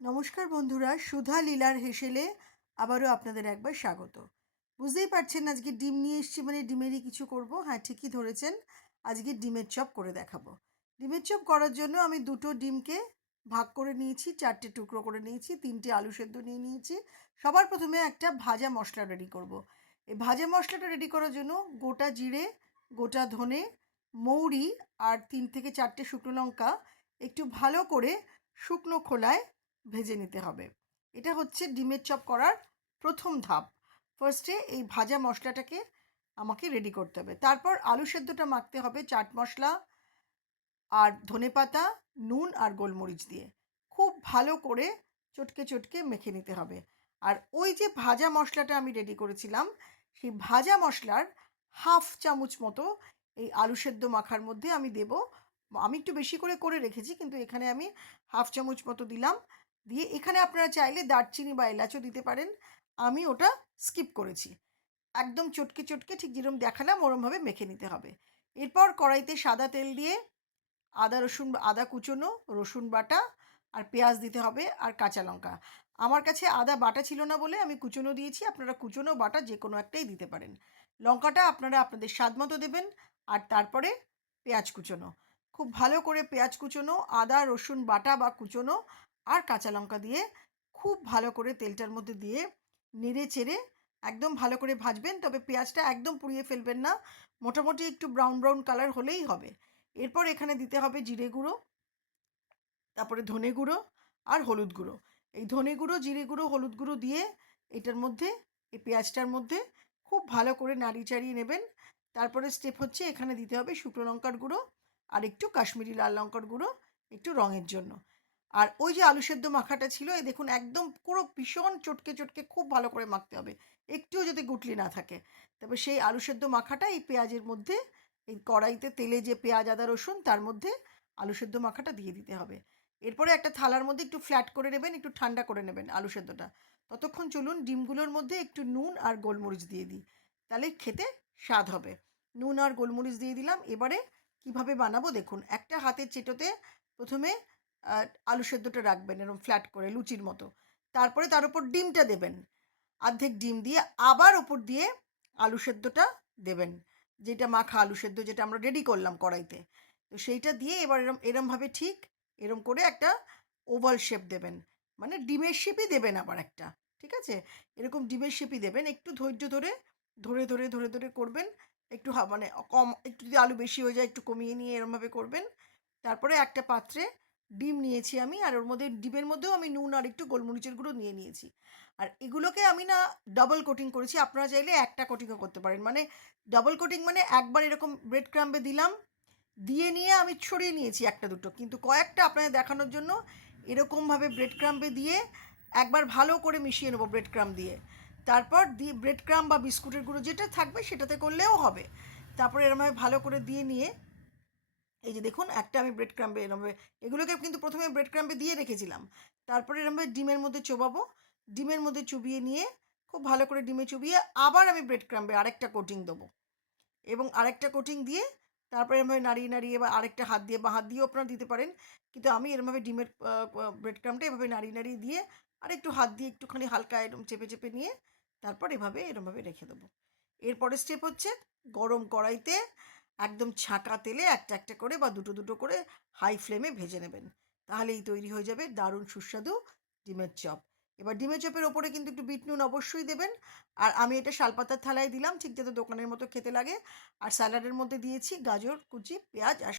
নমস্কার বন্ধুরা, সুধা লীলার হেসেলে আবারও আপনাদের একবার স্বাগত। বুঝতেই পারছেন আজকে ডিম নিয়ে এসেছি মানে ডিমেরই কিছু করব। হ্যাঁ ঠিকই ধরেছেন, আজকে ডিমের চপ করে দেখাবো। ডিমের চপ করার জন্য আমি দুটো ডিমকে ভাগ করে নিয়েছি, চারটে টুকরো করে নিয়েছি, তিনটে আলু সেদ্ধ নিয়ে নিয়েছি। সবার প্রথমে একটা ভাজা মশলা রেডি করব। এই ভাজা মশলাটা রেডি করার জন্য গোটা জিরে, গোটা ধনে, মৌরি আর তিন থেকে চারটে শুকনো লঙ্কা একটু ভালো করে শুকনো খোলায় ভেজে নিতে হবে। এটা হচ্ছে ডিমের চপ করার প্রথম ধাপ। ফার্স্টে এই ভাজা মশলাটাকে আমাকে রেডি করতে হবে। তারপর আলু সেদ্ধটা মাখতে হবে চাট মশলা আর ধনেপাতা নুন আর গোলমরিচ দিয়ে। খুব ভালো করে চটকে চটকে মেখে নিতে হবে। আর ওই যে ভাজা মশলাটা আমি রেডি করেছিলাম, সেই ভাজা মশলার হাফ চামচ মতো এই আলু সেদ্ধ মাখার মধ্যে আমি দেব। আমি একটু বেশি করে করে রেখেছি, কিন্তু এখানে আমি হাফ চামচ মতো দিলাম। দিয়ে এখানে আপনারা চাইলে দারচিনি বা এলাচও দিতে পারেন। আমি ওটা স্কিপ করেছি। একদম চটকে চটকে ঠিক যেরকম দেখালাম ওরমভাবে মেখে নিতে হবে। এরপর কড়াইতে সাদা তেল দিয়ে আদা, রসুন আদা কুচোনো, রসুন বাটা আর পেঁয়াজ দিতে হবে আর কাঁচা লঙ্কা। আমার কাছে আদা বাটা ছিল না বলে আমি কুচোনো দিয়েছি। আপনারা কুচোনো বাটা যে কোনো একটাই দিতে পারেন। লঙ্কাটা আপনারা আপনাদের স্বাদ মতো দেবেন আর তারপরে পেঁয়াজ কুচোনো। খুব ভালো করে পেঁয়াজ কুচোনো, আদা, রসুন বাটা বা কুচোনো আর কাঁচা লঙ্কা দিয়ে খুব ভালো করে তেলটার মধ্যে দিয়ে নেড়ে চেড়ে একদম ভালো করে ভাজবেন। তবে পেঁয়াজটা একদম পুড়িয়ে ফেলবেন না। মোটামুটি একটু ব্রাউন ব্রাউন কালার হলেই হবে। এরপর এখানে দিতে হবে জিরে গুঁড়ো, তারপরে ধনে গুঁড়ো আর হলুদ গুঁড়ো। এই ধনে গুঁড়ো, জিরে গুঁড়ো, হলুদ গুঁড়ো দিয়ে এটার মধ্যে, এই পেঁয়াজটার মধ্যে খুব ভালো করে নাড়িয়ে চাড়িয়ে নেবেন। তারপরে স্টেপ হচ্ছে এখানে দিতে হবে শুকনো লঙ্কার গুঁড়ো আর একটু কাশ্মীরি লাল লঙ্কার গুঁড়ো একটু রঙের জন্য। আর ওই যে আলু সেদ্ধ মাখাটা ছিল, এই দেখুন একদম পুরো ভীষণ চটকে চটকে খুব ভালো করে মাখতে হবে। একটুও যদি গুটলি না থাকে। তবে সেই আলু সেদ্ধ মাখাটা এই পেঁয়াজের মধ্যে, এই কড়াইতে তেলে যে পেঁয়াজ, আদা, রসুন, তার মধ্যে আলু সেদ্ধ মাখাটা দিয়ে দিতে হবে। এরপরে একটা থালার মধ্যে একটু ফ্ল্যাট করে নেবেন, একটু ঠান্ডা করে নেবেন আলু সেদ্ধটা। ততক্ষণ চলুন ডিমগুলোর মধ্যে একটু নুন আর গোলমরিচ দিয়ে দিই। তাহলে খেতে স্বাদ হবে। নুন আর গোলমরিচ দিয়ে দিলাম। এবারে কীভাবে বানাবো দেখুন। একটা হাতের চেটোতে প্রথমে আলু সেদ্ধটা রাখবেন এরকম ফ্ল্যাট করে লুচির মতো। তারপরে তার উপর ডিমটা দেবেন। অর্ধেক ডিম দিয়ে আবার ওপর দিয়ে আলু সেদ্ধটা দেবেন। যেটা মাখা আলু সেদ্ধ যেটা আমরা রেডি করলাম কড়াইতে। তো সেইটা দিয়ে এবার এরম, এরমভাবে ঠিক এরম করে একটা ওভাল শেপ দেবেন। মানে ডিমের শেপই দেবেন আবার একটা, ঠিক আছে? এরকম ডিমের শেপই দেবেন। একটু ধৈর্য ধরে ধরে ধরে ধরে ধরে করবেন। একটু মানে কম, একটু যদি আলু বেশি হয়ে যায় একটু কমিয়ে নিয়ে এরমভাবে করবেন। তারপরে একটা পাত্রে ডিম নিয়েছি আমি, আর ওর মধ্যে, ডিমের মধ্যেও আমি নুন আর একটু গোলমরিচের গুঁড়ো নিয়ে নিয়েছি। আর এগুলোকে আমি না ডাবল কোটিং করেছি, আপনারা চাইলে একটা কোটিংও করতে পারেন। মানে ডাবল কোটিং মানে একবার এরকম ব্রেড ক্রাম্বে দিলাম, দিয়ে নিয়ে আমি ছড়িয়ে নিয়েছি একটা দুটো। কিন্তু কয়েকটা আপনাদের দেখানোর জন্য এরকমভাবে ব্রেড ক্রাম্বে দিয়ে একবার ভালো করে মিশিয়ে নেব ব্রেড ক্রাম দিয়ে। তারপর দিয়ে ব্রেড ক্রাম বা বিস্কুটের গুঁড়ো যেটা থাকবে সেটাতে করলেও হবে। তারপরে এরমভাবে ভালো করে দিয়ে নিয়ে এই যে দেখুন, একটা আমি ব্রেড ক্রাম্বে এরমভাবে, এগুলোকে কিন্তু প্রথমে ব্রেড ক্রাম্পে দিয়ে রেখেছিলাম। তারপরে এরমভাবে ডিমের মধ্যে চোবাবো, ডিমের মধ্যে চুবিয়ে নিয়ে খুব ভালো করে ডিমে চুবিয়ে আবার আমি ব্রেড ক্রাম্পে আরেকটা কোটিং দেবো। এবং আরেকটা কোটিং দিয়ে তারপরে এরমভাবে নাড়িয়ে নাড়িয়ে বা আরেকটা হাত দিয়ে বা হাত দিয়েও আপনারা দিতে পারেন। কিন্তু আমি এরমভাবে ডিমের ব্রেড ক্রামটা এভাবে নাড়িয়ে নাড়িয়ে দিয়ে আর একটু হাত দিয়ে একটুখানি হালকা এরম চেপে চেপে নিয়ে তারপর এভাবে, এরমভাবে রেখে দেবো। এরপরে স্টেপ হচ্ছে গরম কড়াইতে একদম ছাঁকা তেলে একটা একটা করে বা দুটো দুটো করে হাই ফ্লেমে ভেজে নেবেন। তাহলেই তৈরি হয়ে যাবে দারুণ সুস্বাদু ডিমের চপ। এবার ডিমের চপের ওপরে কিন্তু একটু বিট নুন অবশ্যই দেবেন। আর আমি এটা শালপাতার থালায় দিলাম, ঠিক যাতে দোকানের মতো খেতে লাগে। আর স্যালাডের মধ্যে দিয়েছি গাজর, কুচি, পেঁয়াজ আর